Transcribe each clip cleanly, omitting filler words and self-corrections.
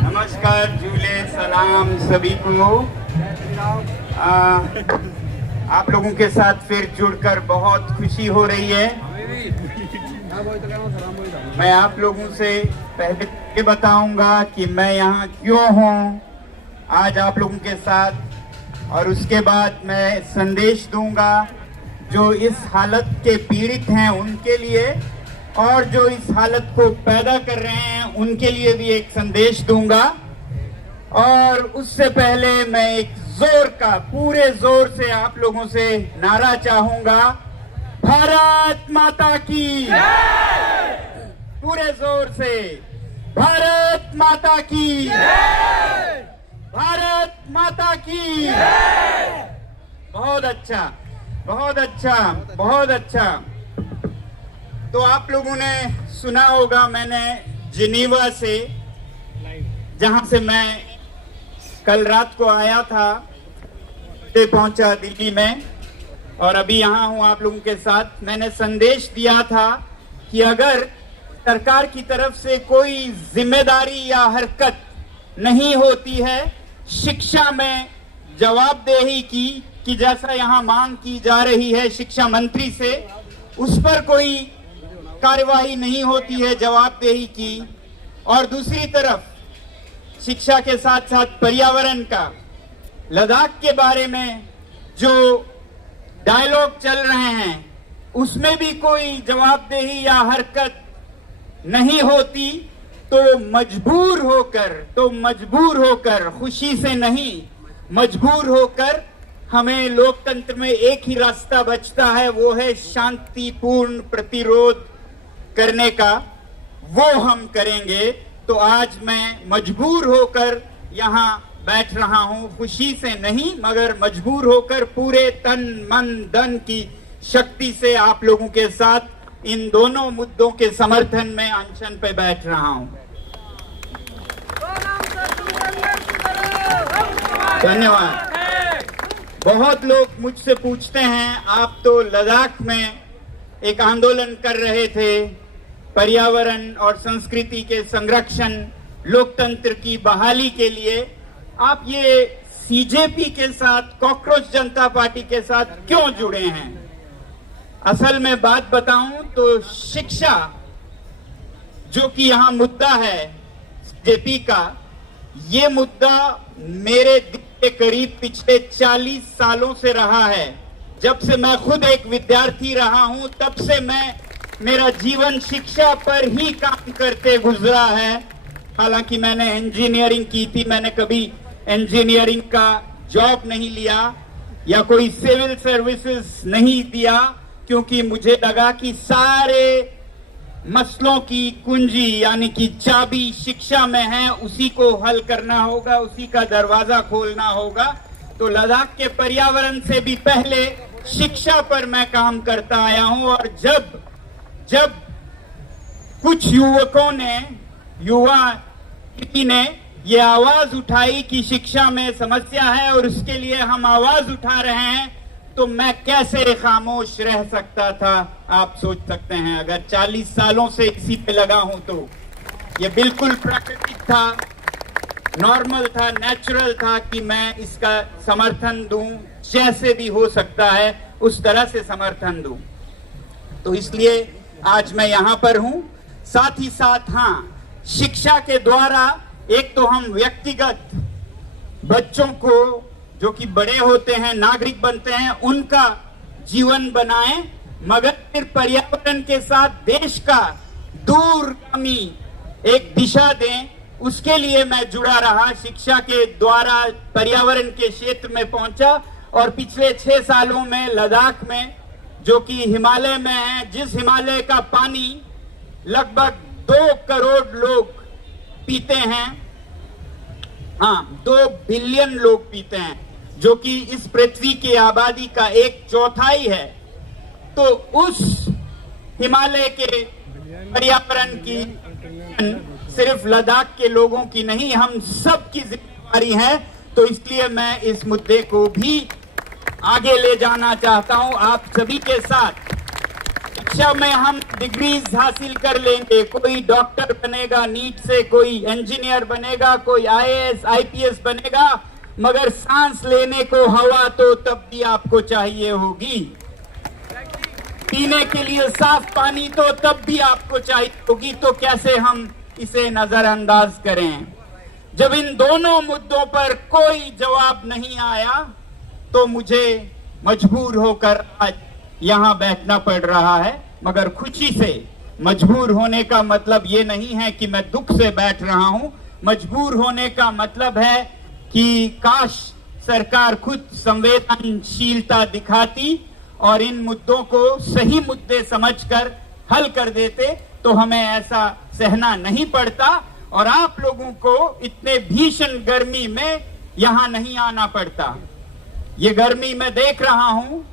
नमस्कार, झूले सलाम सभी को। आप लोगों के साथ फिर जुड़कर बहुत खुशी हो रही है। मैं आप लोगों से पहले ये बताऊंगा कि मैं यहाँ क्यों हूँ आज आप लोगों के साथ, और उसके बाद मैं संदेश दूंगा जो इस हालत के पीड़ित हैं उनके लिए, और जो इस हालत को पैदा कर रहे हैं उनके लिए भी एक संदेश दूंगा। और उससे पहले मैं एक जोर का, पूरे जोर से आप लोगों से नारा चाहूंगा, भारत माता की, पूरे जोर से भारत माता की, भारत माता की। बहुत अच्छा, बहुत अच्छा, बहुत अच्छा। तो आप लोगों ने सुना होगा, मैंने जिनीवा से, जहां से मैं कल रात को आया था, पहुंचा दिल्ली में, और अभी यहाँ हूँ आप लोगों के साथ। मैंने संदेश दिया था कि अगर सरकार की तरफ से कोई जिम्मेदारी या हरकत नहीं होती है शिक्षा में जवाबदेही की, कि जैसा यहाँ मांग की जा रही है शिक्षा मंत्री से, उस पर कोई कार्यवाही नहीं होती है जवाबदेही की, और दूसरी तरफ शिक्षा के साथ साथ पर्यावरण का, लद्दाख के बारे में जो डायलॉग चल रहे हैं उसमें भी कोई जवाबदेही या हरकत नहीं होती, तो मजबूर होकर खुशी से नहीं, मजबूर होकर हमें लोकतंत्र में एक ही रास्ता बचता है, वो है शांतिपूर्ण प्रतिरोध करने का। वो हम करेंगे। तो आज मैं मजबूर होकर यहाँ बैठ रहा हूँ, खुशी से नहीं मगर मजबूर होकर, पूरे तन मन धन की शक्ति से आप लोगों के साथ इन दोनों मुद्दों के समर्थन में अनशन पे बैठ रहा हूँ। धन्यवाद। बहुत लोग मुझसे पूछते हैं, आप तो लद्दाख में एक आंदोलन कर रहे थे पर्यावरण और संस्कृति के संरक्षण, लोकतंत्र की बहाली के लिए, आप ये सीजेपी के साथ, कॉकरोच जनता पार्टी के साथ क्यों जुड़े हैं? असल में बात बताऊं तो शिक्षा, जो कि यहाँ मुद्दा है जेपी का, ये मुद्दा मेरे दिल के करीब पिछले 40 सालों से रहा है। जब से मैं खुद एक विद्यार्थी रहा हूं, तब से मेरा जीवन शिक्षा पर ही काम करते गुजरा है। हालांकि मैंने इंजीनियरिंग की थी, मैंने कभी इंजीनियरिंग का जॉब नहीं लिया या कोई सिविल सर्विसेज नहीं दिया, क्योंकि मुझे लगा कि सारे मसलों की कुंजी यानी कि चाबी शिक्षा में है, उसी को हल करना होगा, उसी का दरवाजा खोलना होगा। तो लद्दाख के पर्यावरण से भी पहले शिक्षा पर मैं काम करता आया हूं, और जब कुछ युवकों ने, युवा ने ये आवाज उठाई कि शिक्षा में समस्या है और उसके लिए हम आवाज उठा रहे हैं, तो मैं कैसे खामोश रह सकता था? आप सोच सकते हैं। अगर 40 सालों से इसी पे लगा हूं तो ये बिल्कुल प्राकृतिक था, नॉर्मल था, नेचुरल था कि मैं इसका समर्थन दूं, जैसे भी हो सकता है उस तरह से समर्थन दूं। तो इसलिए आज मैं यहां पर हूं। साथ ही साथ शिक्षा के द्वारा एक तो हम व्यक्तिगत बच्चों को, जो कि बड़े होते हैं, नागरिक बनते हैं, उनका जीवन बनाएं, मगर फिर पर्यावरण के साथ देश का दूरगामी एक दिशा दें। उसके लिए मैं जुड़ा रहा, शिक्षा के द्वारा पर्यावरण के क्षेत्र में पहुंचा, और पिछले 6 सालों में लद्दाख में, जो कि हिमालय में है, जिस हिमालय का पानी लगभग 2 करोड़ लोग पीते हैं, 2 बिलियन लोग पीते हैं, जो कि इस पृथ्वी की आबादी का 1/4 है। तो उस हिमालय के पर्यावरण की सिर्फ लद्दाख के लोगों की नहीं, हम सब की जिम्मेदारी है। तो इसलिए मैं इस मुद्दे को भी आगे ले जाना चाहता हूं आप सभी के साथ। शिक्षा में हम डिग्रीज हासिल कर लेंगे, कोई डॉक्टर बनेगा नीट से, कोई इंजीनियर बनेगा, कोई आईएएस आईपीएस बनेगा, मगर सांस लेने को हवा तो तब भी आपको चाहिए होगी, पीने के लिए साफ पानी तो तब भी आपको चाहिए होगी। तो कैसे हम इसे नजरअंदाज करें? जब इन दोनों मुद्दों पर कोई जवाब नहीं आया तो मुझे मजबूर होकर आज यहाँ बैठना पड़ रहा है। मगर खुशी से, मजबूर होने का मतलब ये नहीं है कि मैं दुख से बैठ रहा हूँ। मजबूर होने का मतलब है कि काश सरकार खुद संवेदनशीलता दिखाती और इन मुद्दों को सही मुद्दे समझकर हल कर देते, तो हमें ऐसा सहना नहीं पड़ता और आप लोगों को इतने भीषण गर्मी में यहाँ नहीं आना पड़ता। ये गर्मी मैं देख रहा हूँ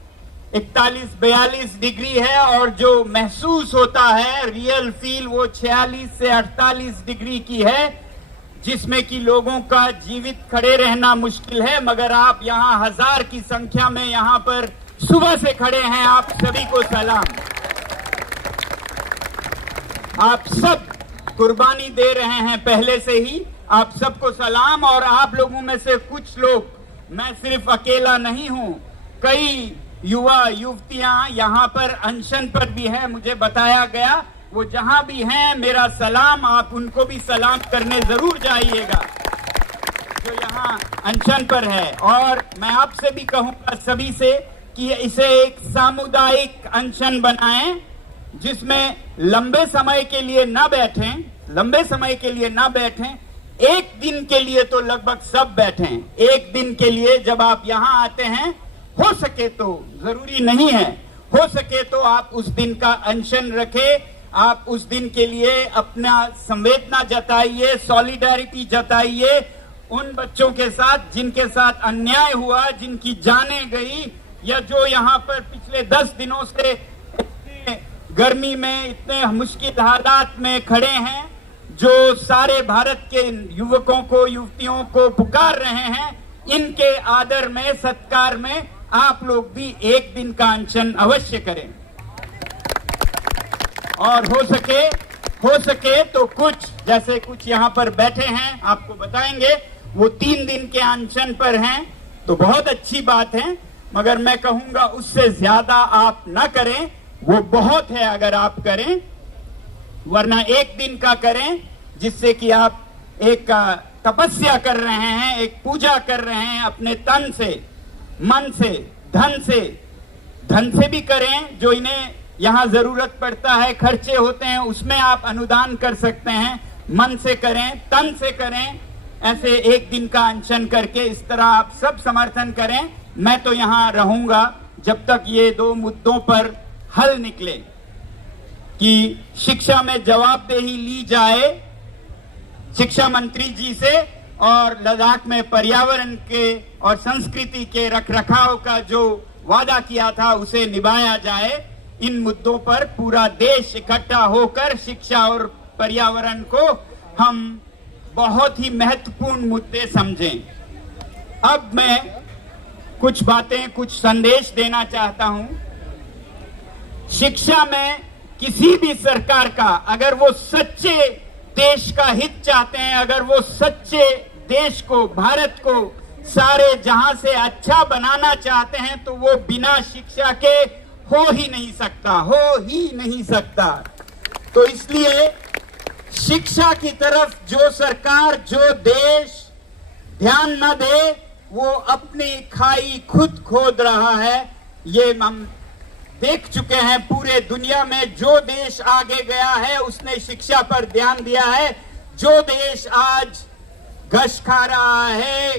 41-42 डिग्री है और जो महसूस होता है रियल फील वो 46 से 48 डिग्री की है, जिसमें कि लोगों का जीवित खड़े रहना मुश्किल है। मगर आप यहाँ 1000 की संख्या में यहाँ पर सुबह से खड़े हैं। आप सभी को सलाम। आप सब कुर्बानी दे रहे हैं पहले से ही, आप सबको सलाम। और आप लोगों में से कुछ लोग, मैं सिर्फ अकेला नहीं हूं, कई युवा युवतियां यहाँ पर अनशन पर भी हैं, मुझे बताया गया। वो जहां भी हैं मेरा सलाम, आप उनको भी सलाम करने जरूर जाइएगा जो यहाँ अनशन पर है। और मैं आपसे भी कहूंगा सभी से कि इसे एक सामुदायिक अनशन बनाएं, जिसमें लंबे समय के लिए ना बैठें, लंबे समय के लिए ना बैठें, एक दिन के लिए तो लगभग सब बैठें। एक दिन के लिए जब आप यहाँ आते हैं, हो सके तो, जरूरी नहीं है, हो सके तो आप उस दिन का अनशन रखें। आप उस दिन के लिए अपना संवेदना जताइए, सॉलिडारिटी जताइए उन बच्चों के साथ जिनके साथ अन्याय हुआ, जिनकी जानें गई, या जो यहाँ पर पिछले 10 दिनों से इतने गर्मी में, इतने मुश्किल हालात में खड़े हैं, जो सारे भारत के युवकों को, युवतियों को पुकार रहे हैं। इनके आदर में, सत्कार में आप लोग भी एक दिन का अनशन अवश्य करें। और हो सके तो कुछ, जैसे कुछ यहाँ पर बैठे हैं, आपको बताएंगे, वो 3 दिन के अनशन पर हैं, तो बहुत अच्छी बात है। मगर मैं कहूंगा उससे ज्यादा आप ना करें, वो बहुत है अगर आप करें, वरना एक दिन का करें, जिससे कि आप एक तपस्या कर रहे हैं, एक पूजा कर रहे हैं अपने तन से, मन से, धन से भी करें। जो इन्हें यहाँ जरूरत पड़ता है, खर्चे होते हैं, उसमें आप अनुदान कर सकते हैं। मन से करें, तन से करें, ऐसे एक दिन का अनशन करके इस तरह आप सब समर्थन करें। मैं तो यहाँ रहूंगा जब तक ये 2 मुद्दों पर हल निकले, कि शिक्षा में जवाबदेही ली जाए शिक्षा मंत्री जी से, और लद्दाख में पर्यावरण के और संस्कृति के रखरखाव का जो वादा किया था उसे निभाया जाए। इन मुद्दों पर पूरा देश इकट्ठा होकर शिक्षा और पर्यावरण को हम बहुत ही महत्वपूर्ण मुद्दे समझें। अब मैं कुछ बातें, कुछ संदेश देना चाहता हूं। शिक्षा में किसी भी सरकार का, अगर वो सच्चे देश का हित चाहते हैं, अगर वो सच्चे देश को, भारत को सारे जहां से अच्छा बनाना चाहते हैं, तो वो बिना शिक्षा के हो ही नहीं सकता। तो इसलिए शिक्षा की तरफ जो सरकार, जो देश ध्यान न दे, वो अपनी खाई खुद खोद रहा है। ये हम देख चुके हैं पूरे दुनिया में। जो देश आगे गया है उसने शिक्षा पर ध्यान दिया है। जो देश आज घस खा रहा है,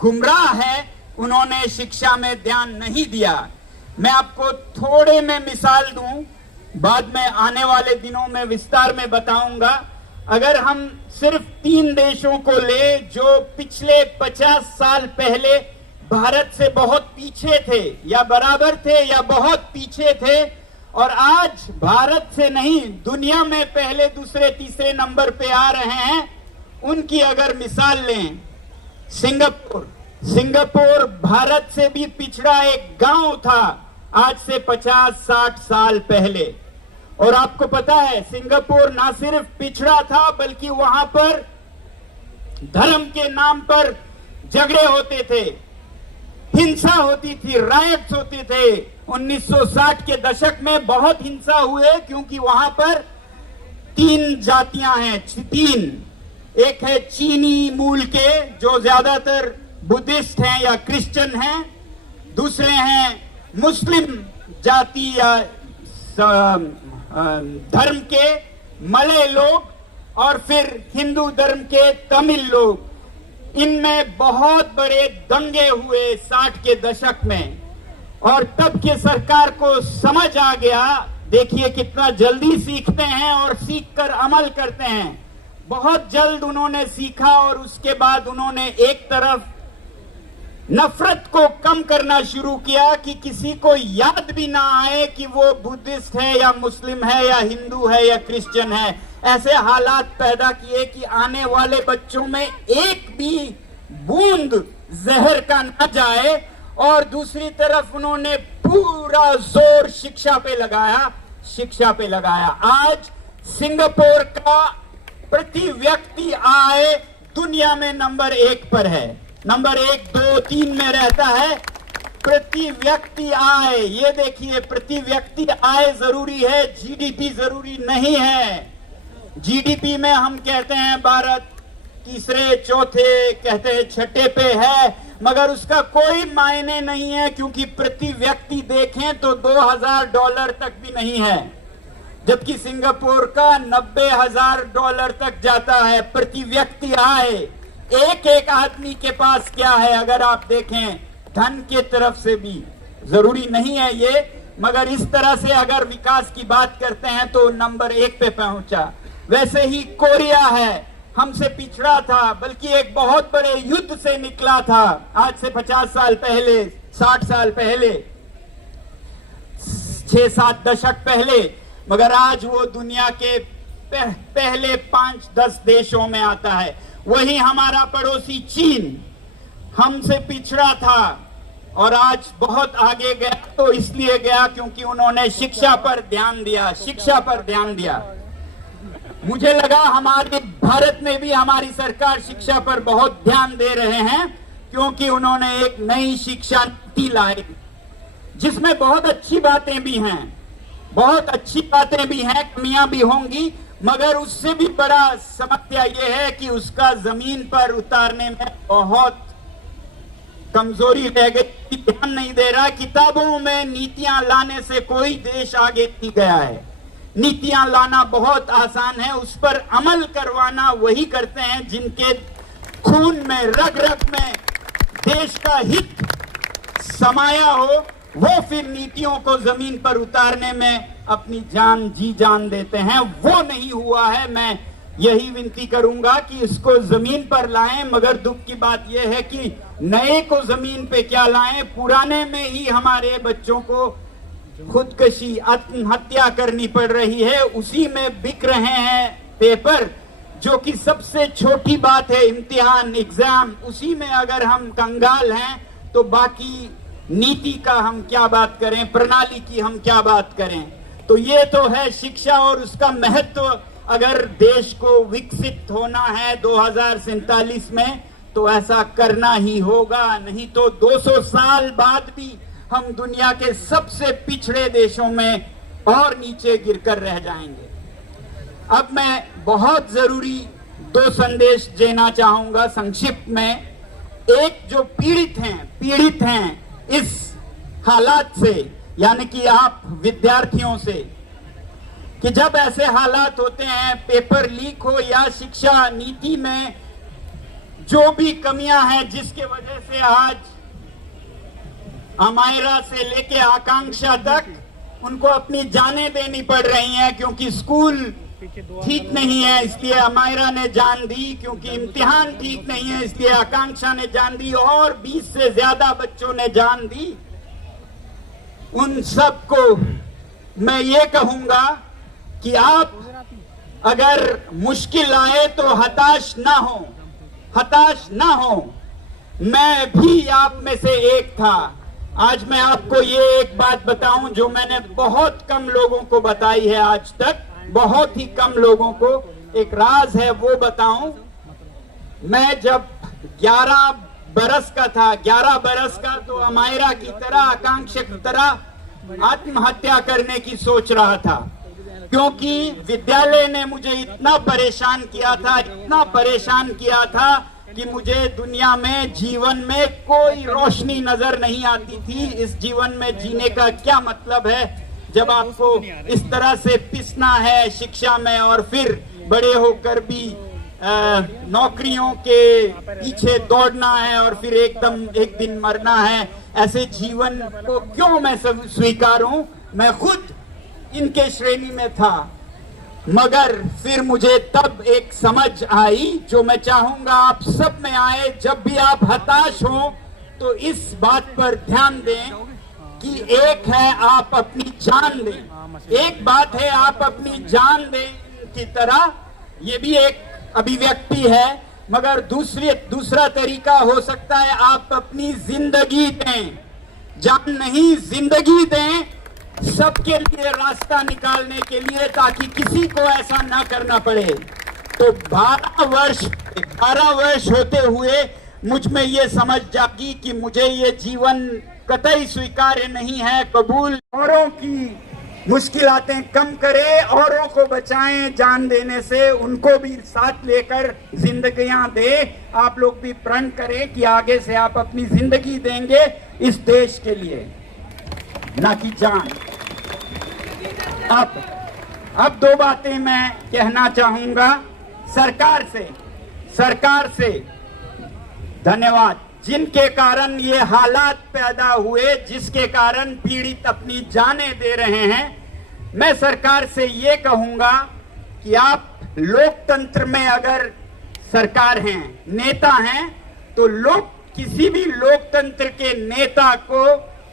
गुमराह है, उन्होंने शिक्षा में ध्यान नहीं दिया। मैं आपको थोड़े में मिसाल दूं, बाद में आने वाले दिनों में विस्तार में बताऊंगा। अगर हम सिर्फ 3 देशों को ले जो पिछले 50 साल पहले भारत से बहुत पीछे थे, या बराबर थे, या बहुत पीछे थे, और आज भारत से नहीं दुनिया में पहले, दूसरे, तीसरे नंबर पे आ रहे हैं, उनकी अगर मिसाल लें, सिंगापुर भारत से भी पिछड़ा एक गांव था आज से 50-60 साल पहले। और आपको पता है सिंगापुर ना सिर्फ पिछड़ा था बल्कि वहां पर धर्म के नाम पर झगड़े होते थे, हिंसा होती थी, रायट्स होते थे। 1960 के दशक में बहुत हिंसा हुए क्योंकि वहां पर 3 जातियां हैं, 3। एक है चीनी मूल के जो ज्यादातर बुद्धिस्ट हैं या क्रिश्चियन हैं, दूसरे हैं मुस्लिम जाति या धर्म के मलय लोग, और फिर हिंदू धर्म के तमिल लोग। इनमें बहुत बड़े दंगे हुए 60 के दशक में, और तब के सरकार को समझ आ गया, देखिए कितना जल्दी सीखते हैं और सीखकर अमल करते हैं। बहुत जल्द उन्होंने सीखा और उसके बाद उन्होंने एक तरफ नफरत को कम करना शुरू किया कि किसी को याद भी ना आए कि वो बुद्धिस्ट है या मुस्लिम है या हिंदू है या क्रिश्चियन है। ऐसे हालात पैदा किए कि आने वाले बच्चों में एक भी बूंद जहर का न जाए, और दूसरी तरफ उन्होंने पूरा जोर शिक्षा पे लगाया। आज सिंगापुर का प्रति व्यक्ति आय दुनिया में नंबर 1 पर है, नंबर 1, 2, 3 में रहता है। प्रति व्यक्ति आय, ये देखिए, प्रति व्यक्ति आय जरूरी है, जीडीपी जरूरी नहीं है। जीडीपी में हम कहते हैं भारत तीसरे, चौथे, कहते हैं छठे पे है, मगर उसका कोई मायने नहीं है क्योंकि प्रति व्यक्ति देखें तो $2000 तक भी नहीं है, जबकि सिंगापुर का $90,000 तक जाता है प्रति व्यक्ति आय। एक आदमी के पास क्या है अगर आप देखें, धन के तरफ से भी जरूरी नहीं है ये, मगर इस तरह से अगर विकास की बात करते हैं तो नंबर 1 पे पहुंचा। वैसे ही कोरिया है, हमसे पिछड़ा था, बल्कि एक बहुत बड़े युद्ध से निकला था आज से 50 साल पहले, 60 साल पहले, 6-7 दशक पहले, मगर आज वो दुनिया के पहले 5-10 देशों में आता है। वही हमारा पड़ोसी चीन हमसे पिछड़ा था और आज बहुत आगे गया, तो इसलिए गया क्योंकि उन्होंने शिक्षा पर ध्यान दिया। मुझे लगा हमारे भारत में भी हमारी सरकार शिक्षा पर बहुत ध्यान दे रहे हैं, क्योंकि उन्होंने एक नई शिक्षा नीति लाई जिसमें बहुत अच्छी बातें भी हैं, कमियां भी होंगी, मगर उससे भी बड़ा समस्या ये है कि उसका जमीन पर उतारने में बहुत कमजोरी रह गई, ध्यान नहीं दे रहा। किताबों में नीतियां लाने से कोई देश आगे नहीं गया है। नीतियां लाना बहुत आसान है, उस पर अमल करवाना वही करते हैं जिनके खून में, रग रग में देश का हित समाया हो, वो फिर नीतियों को जमीन पर उतारने में अपनी जी जान देते हैं। वो नहीं हुआ है। मैं यही विनती करूंगा कि इसको जमीन पर लाएं, मगर दुख की बात यह है कि नए को जमीन पे क्या लाएं, पुराने में ही हमारे बच्चों को खुदकशी, आत्महत्या करनी पड़ रही है। उसी में बिक रहे हैं पेपर, जो कि सबसे छोटी बात है, इम्तिहान, एग्जाम, उसी में अगर हम कंगाल हैं तो बाकी नीति का हम क्या बात करें, प्रणाली की हम क्या बात करें। तो ये तो है शिक्षा और उसका महत्व। अगर देश को विकसित होना है 2047 में तो ऐसा करना ही होगा, नहीं तो 200 साल बाद भी हम दुनिया के सबसे पिछड़े देशों में और नीचे गिरकर रह जाएंगे। अब मैं बहुत जरूरी 2 संदेश देना चाहूंगा संक्षिप्त में। एक, जो पीड़ित हैं इस हालात से, यानी कि आप विद्यार्थियों से, कि जब ऐसे हालात होते हैं, पेपर लीक हो या शिक्षा नीति में जो भी कमियां हैं जिसके वजह से आज अमायरा से लेके आकांक्षा तक उनको अपनी जानें देनी पड़ रही हैं, क्योंकि स्कूल ठीक नहीं है इसलिए अमायरा ने जान दी, क्योंकि इम्तिहान ठीक नहीं है इसलिए आकांक्षा ने जान दी, और 20 से ज्यादा बच्चों ने जान दी। उन सबको मैं ये कहूंगा कि आप अगर मुश्किल आए तो हताश ना हो। मैं भी आप में से एक था। आज मैं आपको ये एक बात बताऊं जो मैंने बहुत कम लोगों को बताई है आज तक, बहुत ही कम लोगों को एक राज है वो बताऊं। मैं जब 11 बरस का था, 11 बरस का, तो अमायरा की तरह, आकांक्षा की तरह आत्महत्या करने की सोच रहा था, क्योंकि विद्यालय ने मुझे इतना परेशान किया था, इतना परेशान किया था कि मुझे दुनिया में, जीवन में कोई रोशनी नजर नहीं आती थी। इस जीवन में जीने का क्या मतलब है जब आपको इस तरह से पिसना है शिक्षा में और फिर बड़े होकर भी नौकरियों के पीछे दौड़ना है और फिर एक दिन मरना है। ऐसे जीवन को क्यों मैं स्वीकारूं? मैं खुद इनके श्रेणी में था, मगर फिर मुझे तब एक समझ आई जो मैं चाहूंगा आप सब में आए। जब भी आप हताश हो तो इस बात पर ध्यान दें कि एक है आप अपनी जान दें, एक बात है आप अपनी जान दें की तरह, ये भी एक अभिव्यक्ति है, मगर दूसरा तरीका हो सकता है आप अपनी जिंदगी दें। जान नहीं, जिंदगी दें सबके लिए, रास्ता निकालने के लिए, ताकि किसी को ऐसा ना करना पड़े। तो 12 वर्ष होते हुए मुझ में ये समझ जागी कि मुझे ये जीवन कतई स्वीकार्य नहीं है। कबूल औरों की मुश्किलातें कम करे, औरों को बचाएं जान देने से, उनको भी साथ लेकर जिंदगियां दे। आप लोग भी प्रण करें कि आगे से आप अपनी जिंदगी देंगे इस देश के लिए, ना कि जान। अब 2 बातें मैं कहना चाहूंगा सरकार से धन्यवाद, जिनके कारण ये हालात पैदा हुए, जिसके कारण पीड़ित अपनी जानें दे रहे हैं। मैं सरकार से ये कहूंगा कि आप लोकतंत्र में अगर सरकार हैं, नेता हैं, तो लोग किसी भी लोकतंत्र के नेता को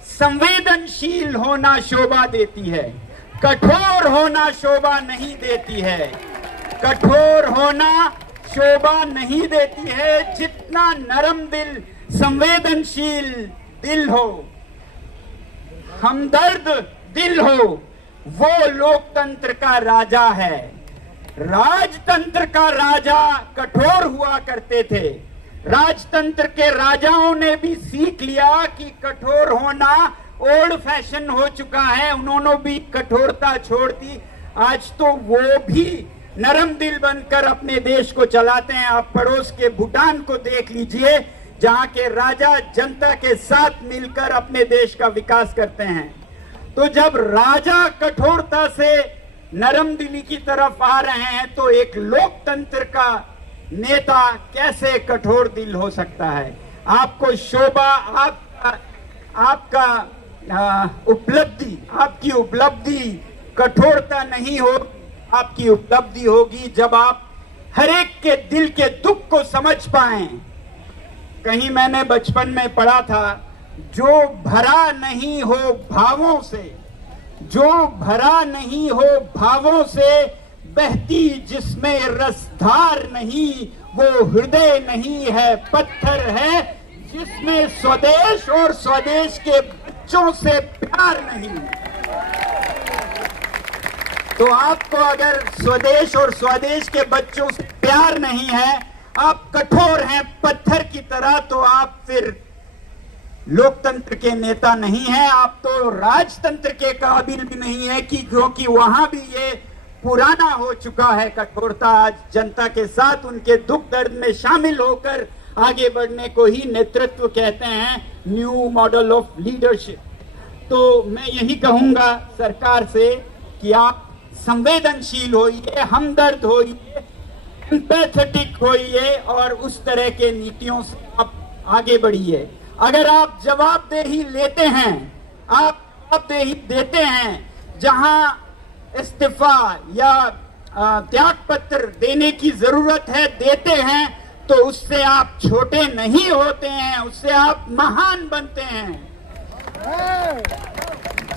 संवेदनशील होना शोभा देती है, कठोर होना शोभा नहीं देती है। कठोर होना शोभा नहीं देती है। जितना नरम दिल, संवेदनशील दिल हो, हमदर्द दिल हो, वो लोकतंत्र का राजा है। राजतंत्र का राजा कठोर हुआ करते थे। राजतंत्र के राजाओं ने भी सीख लिया कि कठोर होना ओल्ड फैशन हो चुका है, उन्होंने भी कठोरता छोड़ दी। आज तो वो भी नरम दिल बनकर अपने देश को चलाते हैं। आप पड़ोस के भूटान को देख लीजिए, जहां के राजा जनता के साथ मिलकर अपने देश का विकास करते हैं। तो जब राजा कठोरता से नरम दिली की तरफ आ रहे हैं, तो एक लोकतंत्र का नेता कैसे कठोर दिल हो सकता है? आपको शोभा, आपकी उपलब्धि कठोरता नहीं हो, आपकी उपलब्धि होगी जब आप हर एक के दिल के दुख को समझ पाएं। कहीं मैंने बचपन में पढ़ा था, जो भरा नहीं हो भावों से, जो भरा नहीं हो भावों से, बहती जिसमें रसधार नहीं, वो हृदय नहीं है, पत्थर है जिसमें स्वदेश और स्वदेश के बच्चों से प्यार नहीं। तो आपको अगर स्वदेश और स्वदेश के बच्चों से प्यार नहीं है, आप कठोर हैं पत्थर की तरह, तो आप फिर लोकतंत्र के नेता नहीं हैं। आप तो राजतंत्र के काबिल भी नहीं है, कि क्योंकि वहां भी ये पुराना हो चुका है कठोरता। आज जनता के साथ उनके दुख दर्द में शामिल होकर आगे बढ़ने को ही नेतृत्व कहते हैं, न्यू मॉडल ऑफ लीडरशिप। तो मैं यही कहूंगा सरकार से कि आप संवेदनशील होइए, हमदर्द होइए, एम्पैथेटिक होइए और उस तरह के नीतियों से आप आगे बढ़िए। अगर आप जवाबदेही लेते हैं, आप जवाबदेही देते हैं, जहां इस्तीफा या त्याग पत्र देने की जरूरत है देते हैं, तो उससे आप छोटे नहीं होते हैं, उससे आप महान बनते हैं।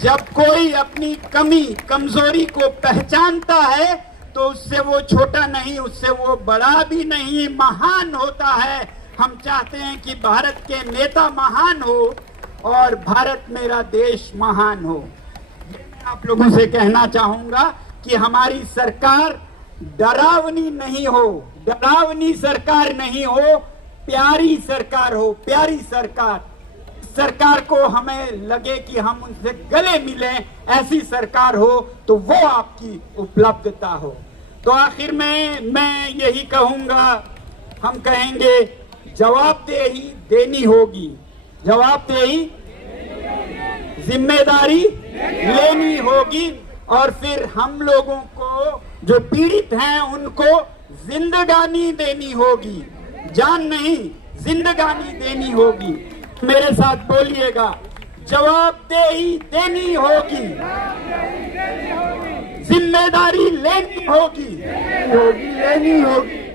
जब कोई अपनी कमी, कमजोरी को पहचानता है, तो उससे वो छोटा नहीं, उससे वो बड़ा भी नहीं, महान होता है। हम चाहते हैं कि भारत के नेता महान हो और भारत मेरा देश महान हो। आप लोगों से कहना चाहूंगा कि हमारी सरकार डरावनी नहीं हो, डरावनी सरकार नहीं हो, प्यारी सरकार हो, प्यारी सरकार। सरकार को हमें लगे कि हम उनसे गले मिलें, ऐसी सरकार हो तो वो आपकी उपलब्धता हो। तो आखिर में मैं यही कहूंगा, हम कहेंगे जवाबदेही देनी होगी, जवाबदेही जिम्मेदारी लेनी होगी, और फिर हम लोगों को जो पीड़ित हैं उनको जिंदगानी देनी होगी, जान नहीं जिंदगानी देनी होगी। मेरे साथ बोलिएगा, जवाबदेही देनी होगी, जिम्मेदारी लेनी होगी, लेनी होगी।